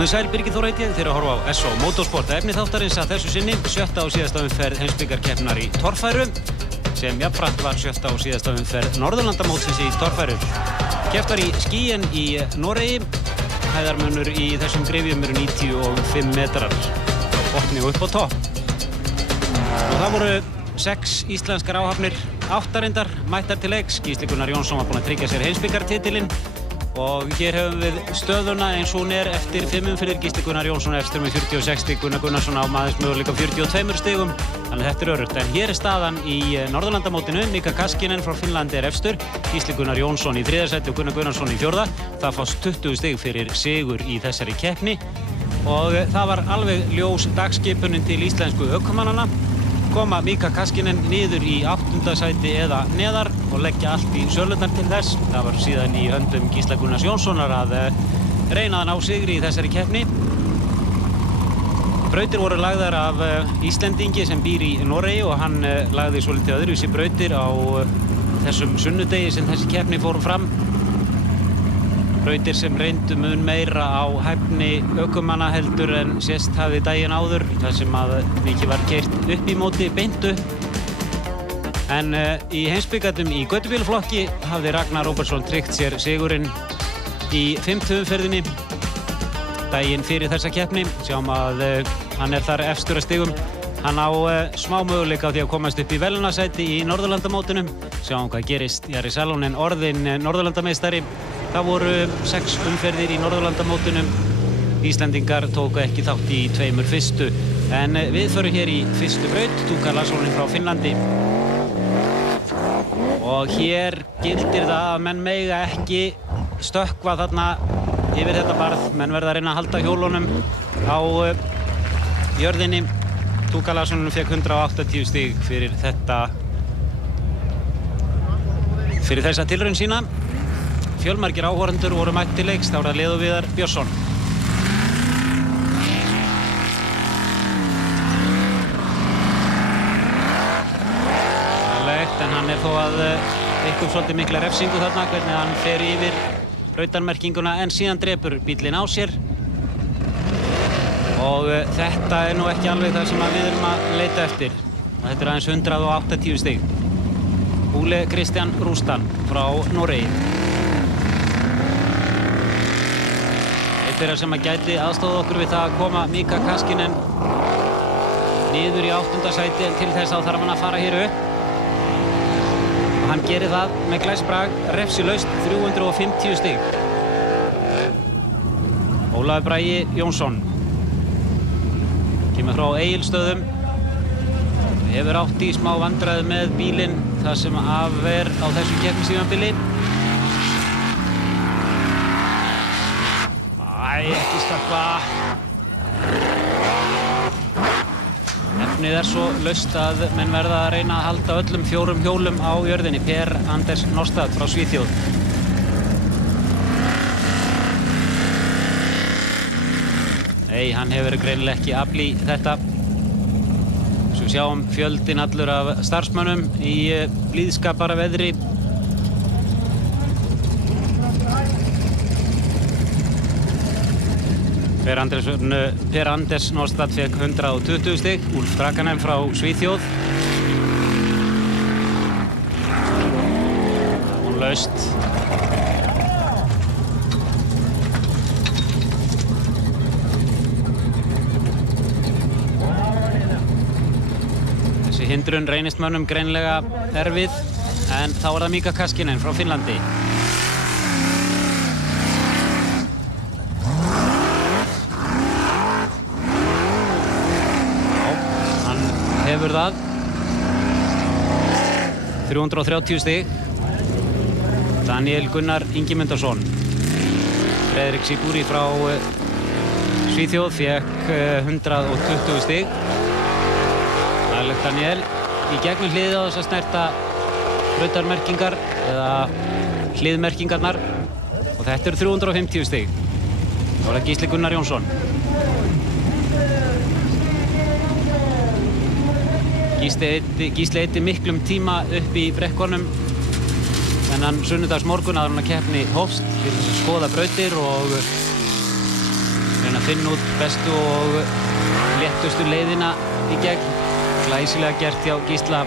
Komið sæl, Birgir Þór heiti ég, þeir að horfa á SO Motorsport. Efni þáttarins að þessu sinni, 7. og síðasta umferð heimsbikarkeppninnar í torfæru, sem jafnframt var 7. og síðasta umferð Norðurlandamótsins í torfæru. Keppt var í skíin í Noregi, hæðarmunur í þessum grifjum eru 95 metrar, frá botni og upp á topp. Og það voru 6 íslenskar áhafnir, 8 reyndar, mættar til leiks. Gísli Gunnar Jónsson var búinn að tryggja sér heimsbikartitilinn. Og hér höfum við stöðuna eins og hún eftir 5 umferðir. Gísli Gunnar Jónsson efstur með 46 stig, Gunnar Gunnarsson á aðeins möguleika 42 stigum, þannig að þetta öruggt. En hér staðan í Norðurlandamótinu. Mika Kaskinen frá Finnlandi efstur, Gísli Gunnar Jónsson í 3. sæti og Gunnar Gunnarsson í 4. Það fást 20 stig fyrir sigur í þessari keppni. Og það var alveg ljós dagskipunin til íslensku ökumannanna. Koma Mika Kaskinen niður í 8. sæti eða neðar og leggja allt í sölurnar til þess. Það var síðan í höndum Gísla Gunnars Jónssonar að reyna að ná sigri í þessari keppni. Brautir voru lagðar af Íslendingi sem býr í Noregi og hann lagði svolítið öðruvísi brautir á þessum sunnudegi sem þessi keppni fór fram. Brautir sem reyndu mun meira á hæfni ökumanna heldur en sést hafði daginn áður, þar sem að mikið var keyrt upp í móti, beint upp. En í heimsbikarnum í götubílaflokki hafði Ragnar Róbertsson tryggt sér sigurinn í 5. umferðinni daginn fyrir þessa keppni. Sjáum að hann þar efstur að stigum. Hann á smá möguleika á því að komast upp í velunasæti í Norðurlandamótinu. Sjáum hvað gerist. Jari Salonen orðinn Norðurlandameistari. Það voru 6 umferðir í Norðurlandamótinu. Íslendingar tóku ekki þátt í 2 fyrstu. En við förum hér í fyrstu braut, Tuukka Larssonen frá Finnlandi. Og hér gildir það að menn mega ekki stökkva þarna yfir þetta barð. Menn verða að reyna að halda hjólunum á jörðinni. Tuukka Larssonen fekk 180 stig fyrir þessa tilraun sína. Fjölmargir áhorfendur voru mætt til leiks, þá var það Leó Viðar Björnsson. Alveg, en hann þó að eitthvað svolítið mikla refsingu þarna, hvernig hann fer yfir brautarmerkinguna, en síðan drepur bíllinn á sér. Og þetta nú ekki alveg það sem við erum að leita eftir. Og þetta aðeins 180 stig. Ole Kristian Rústan frá Noregi. Þeirra sem að gæti aðstóða okkur við það að koma Mika Kaskinen niður í 8. sæti, en til þess þá þarf hann að fara hér upp. Og hann gerir það með glæsbrag, refsilaust, 350 stig. Ólafur Bragi Jónsson kemur frá Egilsstöðum. Hefur átt í smá vandræði með bílinn það sem af á þessu keppnistímabili. Ekki stökkva. Efnið svo laust að menn verða að reyna að halda öllum 4 hjólum á jörðinni. Per Anders Norstad frá Svíþjóð. Nei, hann hefur greinilega ekki afl í þetta. Svo sjáum fjöldinn allur af starfsmönnum í blíðskapara veðri. Per Anders Norstad fekk 120 stig, Ulf Drakanen frá Svíþjóð. Hún laust. Þessi hindrun reynist mönnum greinilega erfið, en þá það Mika Kaskinen frá Finnlandi. Hefur það 330 stig. Daniel Gunnar Ingimundarson. Fredrik Siguri frá Svíþjóð fekk 120 stig. Lagilegt Daniel. Í gegnum hliðið á þess að snerta brautarmerkingar eða hliðmerkingarnar. Og þetta 350 stig. Þá það Gísli Gunnar Jónsson. Gísli eyddi miklum tíma upp í brekkunum þennan sunnudags morgun áður en að keppni hófst til þess að skoða brautir og reyna að finna út bestu og léttustu leiðina í gegn. Glæsilega gert hjá Gísla.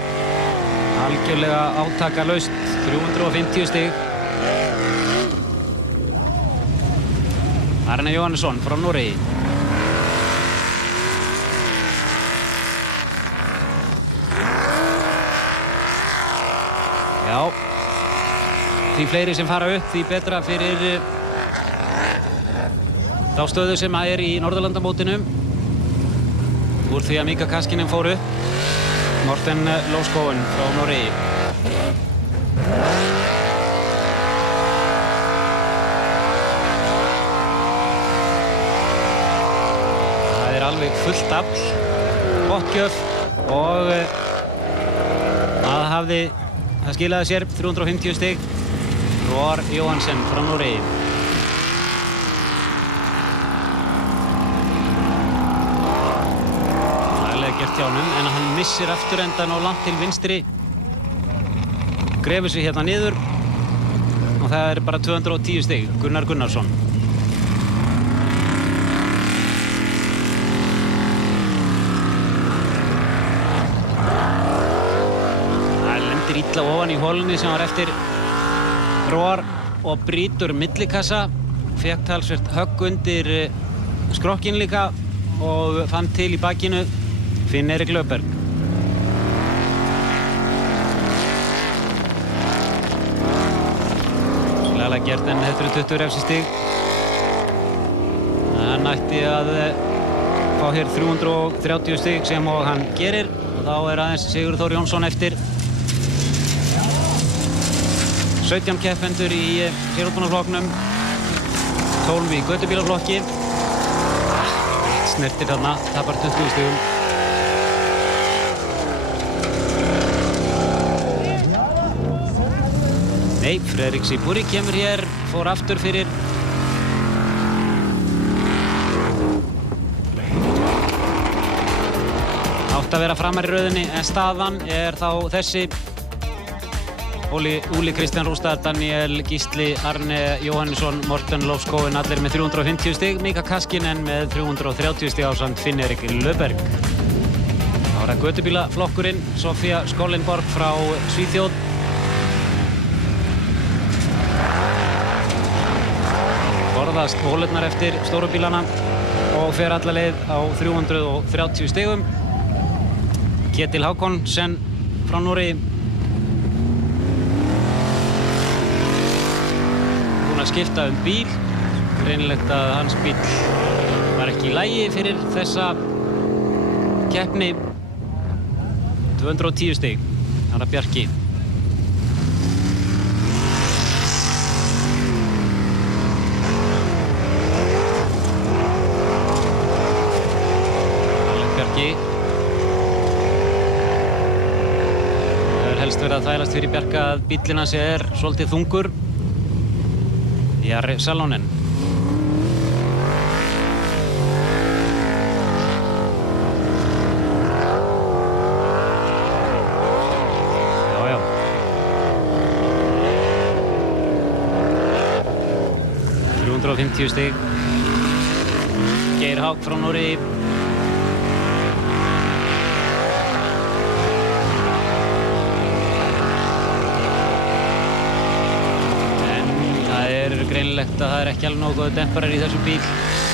Algjörlega átakalaust. 350 stig. Arne Jóhannesson frá Noregi. Já, því fleiri sem fara upp, því betra fyrir þá stöðu sem í Norðurlandamótinu. Úr því að Mika Kaskinen fór upp. Morten Lowskoen frá Noregi. Það alveg fullt afl, botgjöf og það skilaði sér 350 stig. Roar Johansen frá Noregi. Laglega gert hjá honum, en hann missir afturendan og langt til vinstri. Grefur sig hérna niður og það bara 210 stig. Gunnar Gunnarsson. Illa ofan í holunni sem var eftir Roar og brýtur millikassa. Fékk talsvert högg undir skrokkinn líka og fann til í bakinu Finn Erik Löfberg. Slælega gert, en þetta eru 20 refsistig. Hann ætti að fá hér 330 stig sem og hann gerir. Og þá aðeins Sigurður Þór Jónsson eftir. 17 keppendur í sérútbúnarflokknum, 12 í götubílaflokki. Snertir þarna, tapar 20 stigum. Nei, Fredrik Siburi kemur hér, fór aftur fyrir. Átt að vera framar í röðinni, en staðan þá þessi. Úli Kristján Rústad, Daniel Gísli, Arne Jóhannesson, Morten Lowskoen, allir með 350 stig. Mika Kaskinen með 330 stig ásamt Finn Erik Löfberg. Þá það götubílaflokkurinn, Sofía Skollenborg frá Svíþjóð. Forðast holurnar eftir stóru bílana og fer alla leið á 330 stigum. Ketil Hákonsen frá Noregi. Skipta bíl. Greinilegt að hans bíl var ekki í lagi fyrir þessa keppni. 210 stig. Það Bjarki. Bjarki. Það helst verið að þælast fyrir Bjarka að bíllinn hans svolítið þungur. Jari Salonen. Já. 350 stig. Geir Haug frá Noregi. Greinilegt að það ekki alveg nógu góðu demparar í þessum bíl.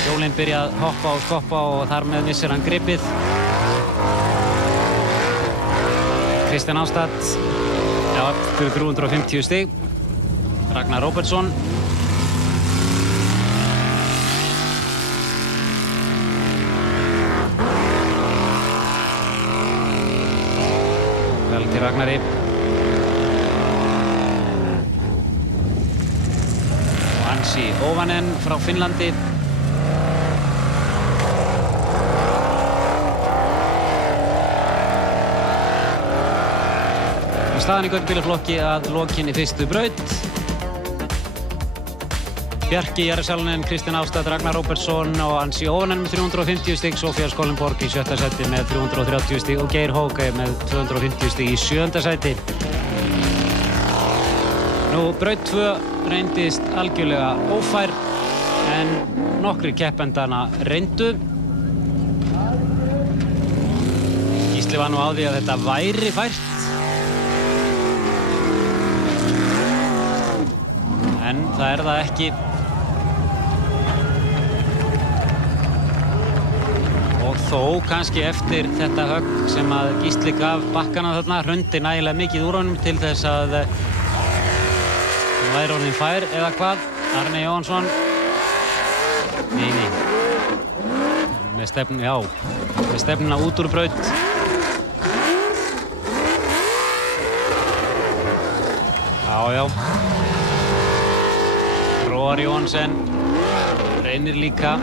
Hjólinn byrja að hoppa og skoppa og þar með missir hann gripið. Kristján Ástad, já, fyrir 350 stig. Ragnar Róbertsson. Vel til Ragnari. Ansi Ovanen frá Finnlandi. Staðan í göttubílaflokki að lokinni fyrstu braut. Bjarki, Jari Salonen, Kristján Ástad, Ragnar Róbertsson og Ansi Ovanen með 350 stig. Sofía Skollenborg í 7. sæti með 330 stig og Geir Haug með 250 stig í 7. sæti. Nú, braut 2 reyndist algjörlega ófær. en nokkrir keppendana reyndu. Gísli var nú á því að þetta væri fært. En það það ekki. Og þó kannski eftir þetta högg sem að Gísli gaf bakkana þarna hrundi nægilega mikið úr honum til þess að væri orðinn fær eða hvað. Arne Jóhannsson. Nei. Með stefnuna út úr braut. Já. Róar Jóhansen reynir líka.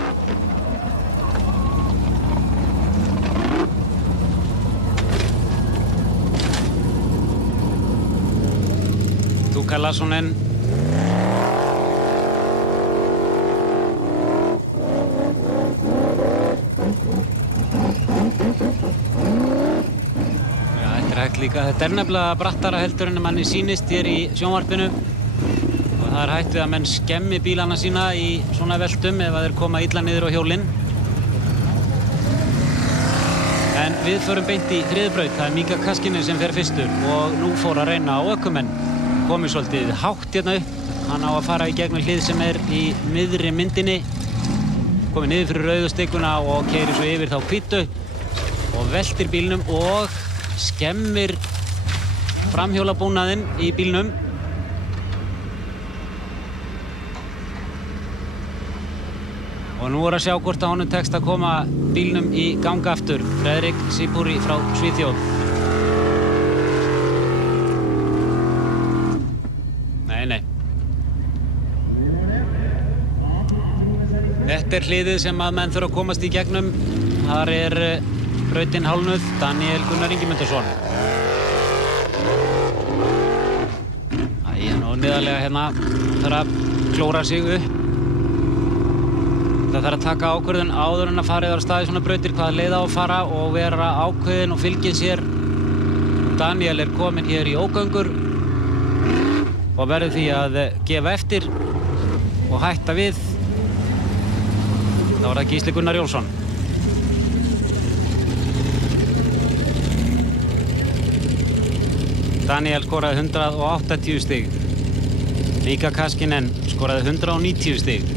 Tuka Larssonen. Hægt líka. Þetta nefnilega brattara heldur en manni sýnist hér í sjónvarpinu og það hægt við að menn skemmi bílana sína í svona veltum ef að þeir koma illa niður á hjólinn. En við förum beint í þriðju braut. Það Mika Kaskinen sem fer fyrstur og nú fór að reyna á ökumenn. Komið svolítið hátt hérna upp. Hann á að fara í gegnum hlið sem í miðri myndinni. Komið niður fyrir rauðu stikkuna og keyrir svo yfir þá hvítu og veltir bílnum og skemmir framhjólabúnaðinn í bílnum. Og nú að sjá hvort að honum tekst að koma bílnum í ganga aftur. Fredrik Sipuri frá Svíþjóð. Nei. Þetta hliðið sem að menn þurfa að komast í gegnum. Þar brautin hálfnuð, Daniel Gunnar Ingimundarson. Nú niðarlega hérna þarf að klóra sig upp. Það þarf að taka ákvörðun áður en að fara yfir staði svona brautir hvaða leið á að fara og vera ákveðin og fylgið sér. Daniel kominn hér í ógöngur og verður því að gefa eftir og hætta við. Það var það Gísli Gunnar Jónsson. Daniel skoraði 180 stig. Mika Kaskinen skoraði 190 stig.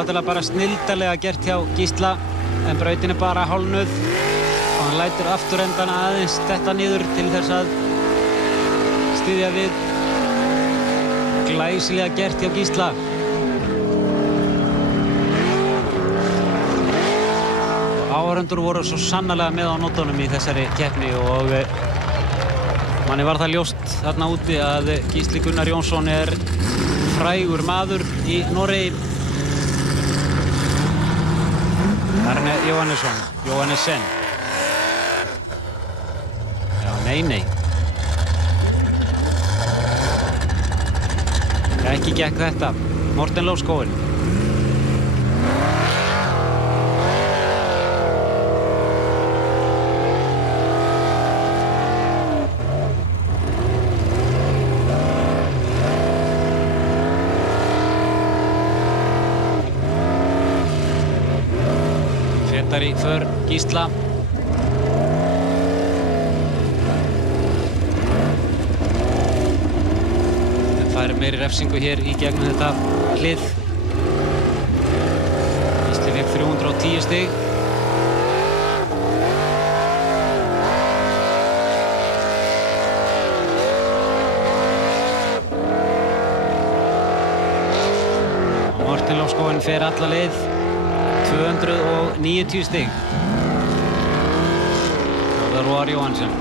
Náttúrulega bara snildarlega gert hjá Gísla en brautin bara hálfnuð og hann lætur afturendana aðeins detta niður til þess að styðja við. Glæsilega gert hjá Gísla. Áhorfendur voru svo sannarlega með á nótunum í þessari keppni og manni var það ljóst þarna úti að Gísli Gunnar Jónsson frægur maður í Noregi. Arne Jóhannesson. Já, nei. Ekki gekk þetta. Morten Lófskóin. Í för Gísla. Það fær meiri refsingu hér í gegnum þetta hlið. Gísli fekk 310 stig. Morten Lófskóin fer alla leið. 290 stig. Það var Róar Jóhansen.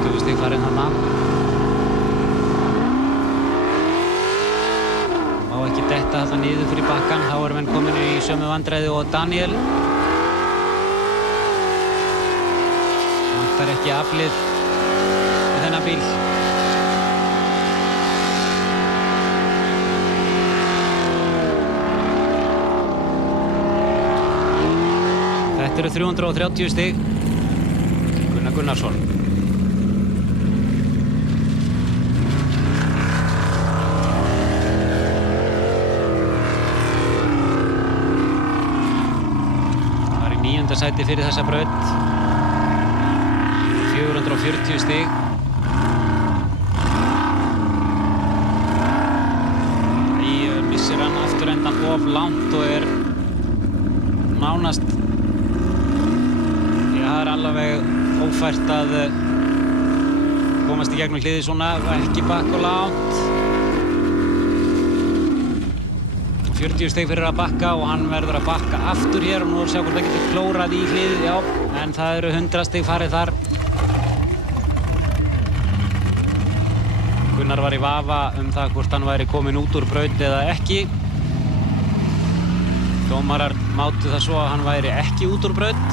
20 stig farinn þarna. Má ekki detta detta þarna niður fyrir bakkan. Þá eru menn komin í sömu vandræði og Daniel. Vantar ekki aflið með þennan bíl. Þetta eru 330 stig. Gunnar Gunnarsson. Var í 9. sæti fyrir þessa braut. 440 stig. Missir hann afturendan of langt og er nánast það er alveg ófært að komast í gegnum hliðið svona, ekki bakk og langt. 40 stig fyrir að bakka og hann verður að bakka aftur hér og nú er sjá hvort það getur klórað í hliðið, já, en það eru 100 stig farið þar. Gunnar var í vafa það hvort hann væri komin út úr braut eða ekki. Dómarar mátu það svo að hann væri ekki út úr braut.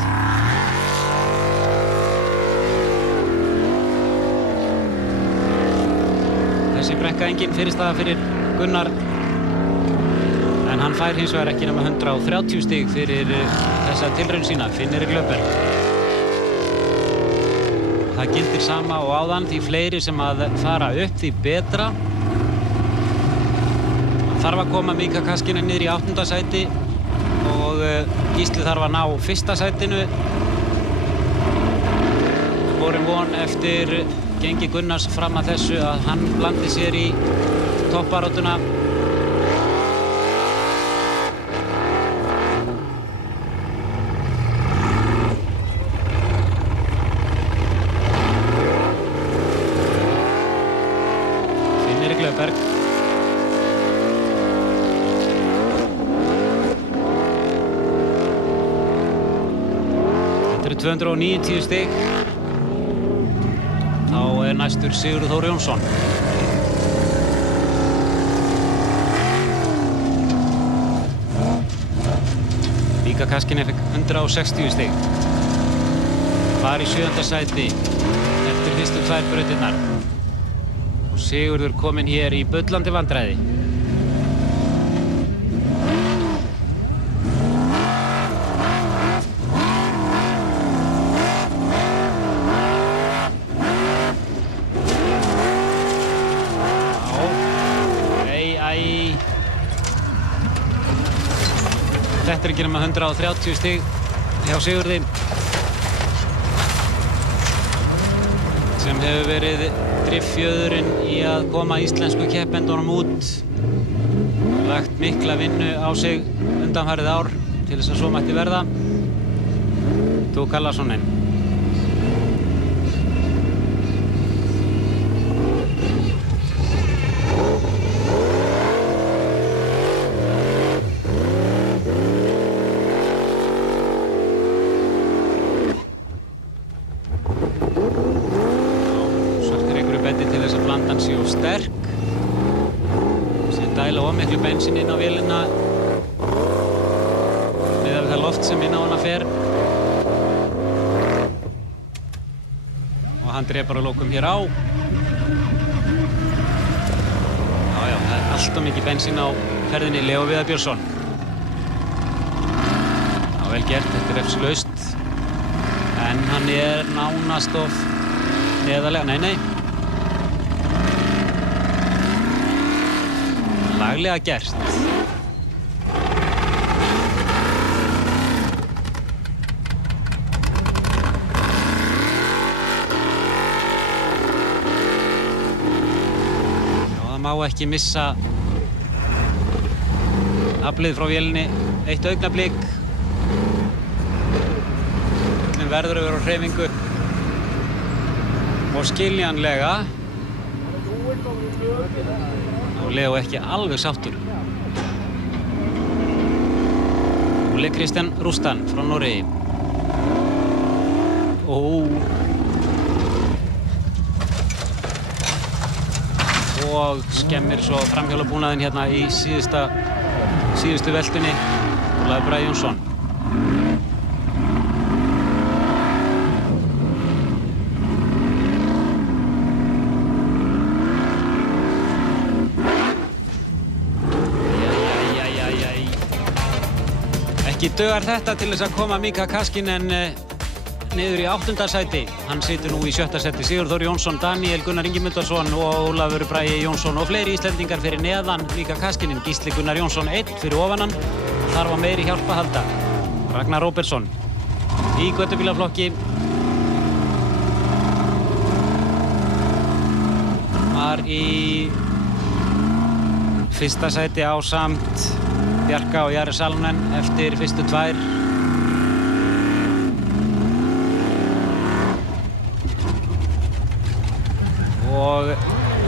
Þessi brekka engin fyrirstaða fyrir Gunnar, en hann fær hins vegar ekki nema 130 stig fyrir þessa tilraun sína, Finn-Erik Löfberg. Það gildir sama og áðan, því fleiri sem að fara upp því betra. Hann þarf að koma Mika Kaskinen niður í 8. sæti og Gísli þarf að ná 1. sætinu. Borin von eftir gengi Gunnars fram að þessu að hann blandi sér í toppbaráttuna. Finn-Erik Löfberg. Þetta eru 290 stig. Þá er næstur Sigurður Þór Jónsson. Mika Kaskinen fekk 160 stig. Var í 7. sæti eftir fyrstu 2 brautirnar. Og Sigurður kominn hér í bullandi vandræði. Þetta er ekki nema 130 stig hjá Sigurði, sem hefur verið driffjöðurinn í að koma íslensku keppendunum út. Lagt mikla vinnu á sig undanfarið ár til þess að svo mætti verða. Tók Kallarssonin. Sterk sem dæla of miklu bensín inn á vélina miðað við það loft sem inn á hana fer, og hann drepar að lokum hér á. Já, það er alltaf mikið bensín á ferðinni. Leó Viðar Björnsson. Já, vel gert, þetta er refslaust, en hann er nánast of neðarlega, nei laglega gert. Já, það má ekki missa aflið frá vélinni eitt augnablik. Bíllinn verður að vera á hreyfingu og skiljanlega og Leó ekki alveg sáttur. Ole Kristian Rústan frá Noregi. Og skemmir svo framhjólabúnaðinn hérna í síðasta síðustu veltunni, Ólafur Bragi Jónsson. Ekki dugar þetta til þess að koma Mika Kaskinen niður í 8. sæti. Hann situr nú í 7. sæti. Sigurþór Jónsson, Daniel Gunnar Ingimundarson og Ólafur Bragi Jónsson og fleiri Íslendingar fyrir neðan Mika Kaskinen. Gísli Gunnar Jónsson 1 fyrir ofanan. Þar var meiri hjálp að halda. Ragnar Róbertsson í götubílaflokki var í 1. sæti ásamt Bjarka og Jari Salonen eftir fyrstu 2. Og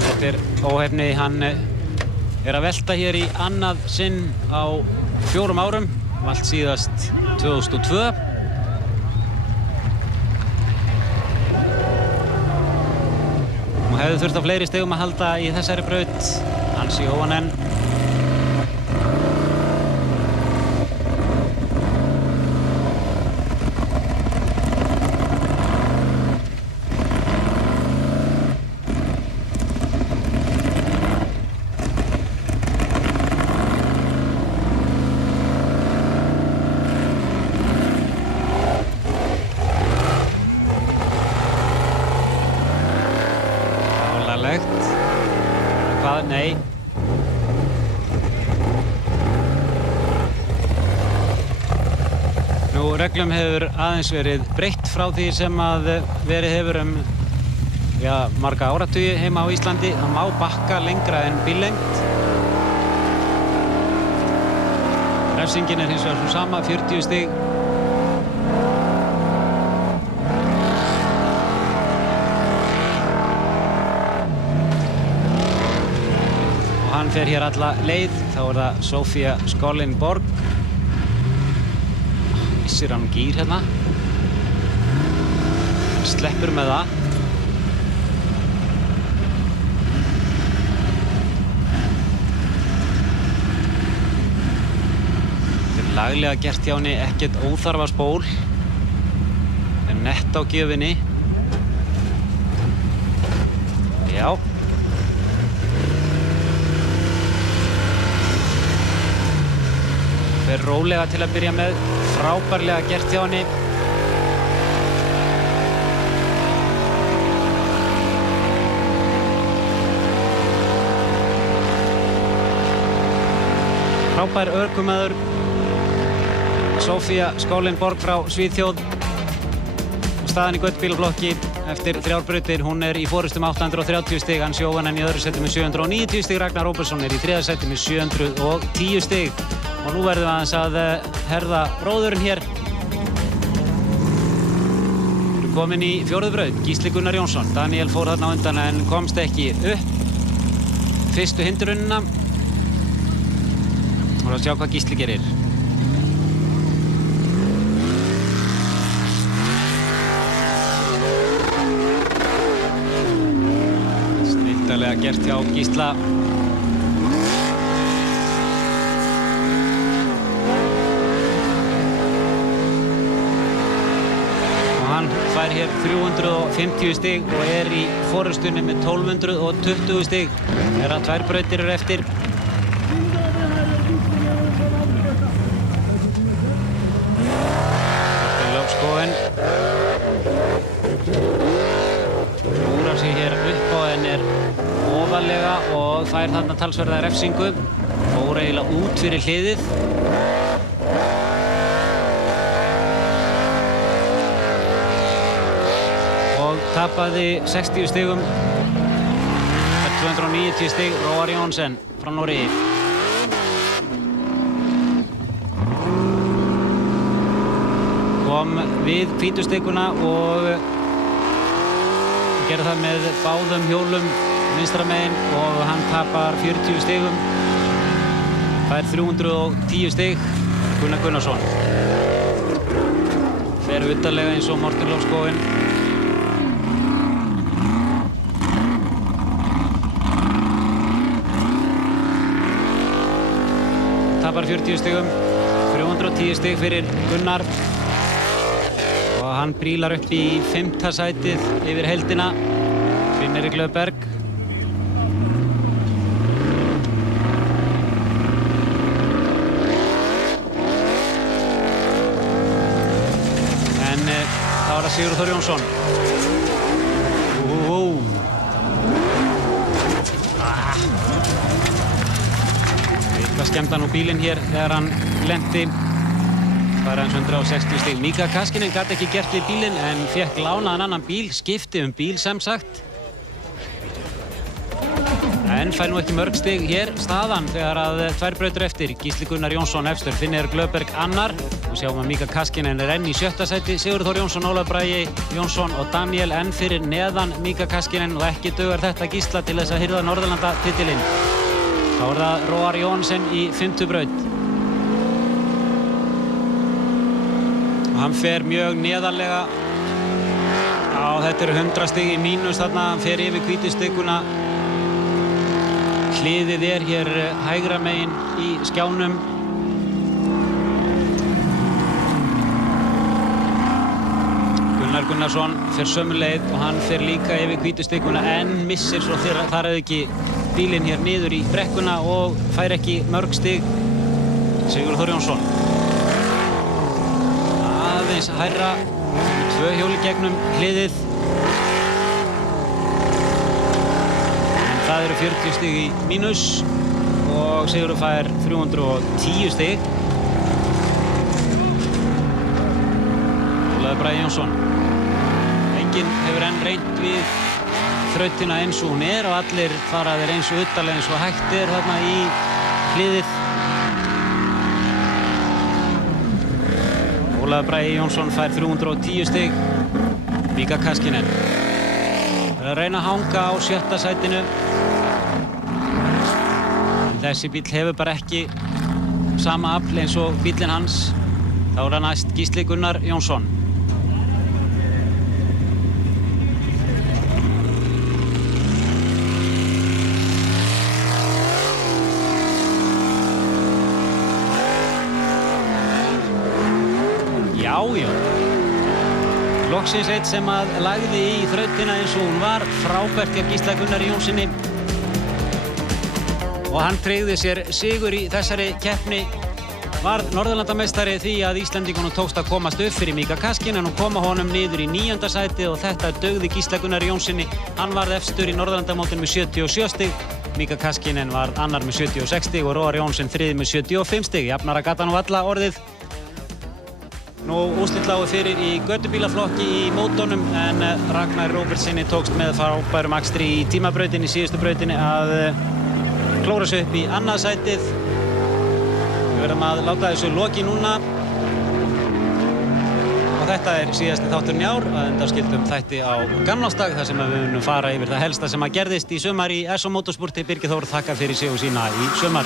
þetta óhefni, hann að velta hér í annað sinn á 4 árum, valt síðast 2002. Og hefði þurft á fleiri stigum að halda í þessari braut. Hansi Jóhanen. Nei. Nú, reglum hefur aðeins verið breytt frá því sem að verið hefur marga áratugi heima á Íslandi. Það má bakka lengra en bíllengd. Refsingin hins vegar svo sama, 40 stig. Hann fer hér alla leið, þá það Sofía Skollenborg. Missir hann gír hérna. Sleppur með það. Þetta laglega gert hjá henni, ekkert óþarfa spól. Nett á gjöfinni. Já. Fer rólega til að byrja með, frábærlega gert hjá henni. Frábær ökumaður, Sofía Skollenborg frá Svíþjóð. Staðan í göttubílaflokki eftir 3 brautir, hún í forystu með 830 stig, Hansi Jóhanen í öðru sæti með 790 stig, Ragnar Róbertsson í 3. sæti með 710 stig. Og nú verðum við aðeins að herða róðurinn hér. Við erum komin í 4. braut, Gísli Gunnar Jónsson. Daniel fór þarna á undan en komst ekki upp fyrstu hindrunina. Og að sjá hvað Gísli gerir. Snildalega gert hjá Gísla. Fær hér 350 stig og í forystunni með 1220 stig. Að 2 brautir eru eftir. Löfskóen rúrar sig hér upp á en ofalega og fær þarna talsverða refsingu. Fór eiginlega út fyrir hliðið. Tapaði 60 stigum. 290 stig, Róar Jónsson frá Noregi. Kom við hvítustikuna og gerði það með báðum hjólum vinstra megin og hann tapar 40 stigum. Það 310 stig, Gunnar Gunnarsson. Fer utarlega eins og Morten Löfskóen. Tapar 340 stigum, 310 stig fyrir Gunnar og hann brílar upp í 5. sætið yfir heildina. Finn-Erik Löfberg. En þá er það Sigurður Þór Jónsson. Eitthvað skemmti hann úr bílinn hér þegar hann lenti. Það er hans 160 stig. Mika Kaskinen gat ekki gert við bílinn en fekk lánaðan annan bíl, skipti bíl sem sagt. En fær nú ekki mörg stig hér staðan þegar að 2 brautir eftir. Gísli Gunnar Jónsson efstur, Finn-Erik Löfberg annar. Og sjáum að Mika Kaskinen er enn í 7. sæti. Sigurður Þór Jónsson, Ólafur Bragi Jónsson og Daniel enn fyrir neðan Mika Kaskinen og ekki dugar þetta Gísla til þess að hirða Norðurlanda titilinn. Þá er það Róar Jóhansen í 5. braut. Og hann fer mjög neðarlega. Já, þetta eru 100 stig í mínus þarna. Hann fer yfir hvítustiguna. Hliðið er hér hægra megin í skjánum. Gunnar Gunnarsson fer sömu leið og hann fer líka yfir hvítustiguna en missir svo þar ekki bílinn hér niður í brekkuna og fær ekki mörg stig. Sigurður Þór Jónsson. Aðeins hærra, 2 hjóli gegnum hliðið. En það eru 40 stig í mínus og Sigurður fær 310 stig. Ólafur Bragi Jónsson. Enginn hefur enn reynt við þrautina eins og hún er og allir fara þeir eins og utarlega eins og hægt er þarna í hliðið. Ólafur Bragi Jónsson fær 310 stig. Mika Kaskinen er að reyna að hanga á 7. sætinu. En þessi bíll hefur bara ekki sama afl eins og bíllinn hans. Þá er það næst Gísli Gunnar Jónsson. Já. Loksins eitt sem að lagði í þrautina eins og hún var. Frábært hjá Gísla Gunnari Jónssoni. Og hann tryggði sér sigur í þessari keppni. Varð Norðurlandameistari því að Íslendingunum tókst að komast upp fyrir Mika Kaskinen og koma honum niður í 9. sæti og þetta dugði Gísla Gunnari Jónssoni. Hann varð efstur í Norðurlandamótinu með 77 stig. Mika Kaskinen var annar með 76 stig og Róar Jónsson þriði með 75 stig. Jafnara gat hann nú alla orðið. Nú úrslitalágu fyrir í götubílaflokki í mótunum en Ragnar Róbertssoni tókst með frábærum akstri í tímabrautinni, síðustu brautinni að klóra sig upp í annað sætið. Við verðum að láta þessu loki núna. Og þetta er síðasti þátturinn í ár, að undanskildum þætti á gamlársdag þar sem við munum fara yfir það helsta sem að gerðist í sumar í SO Motorsporti. Birgir Þór þakkar fyrir sig og sína í sumar.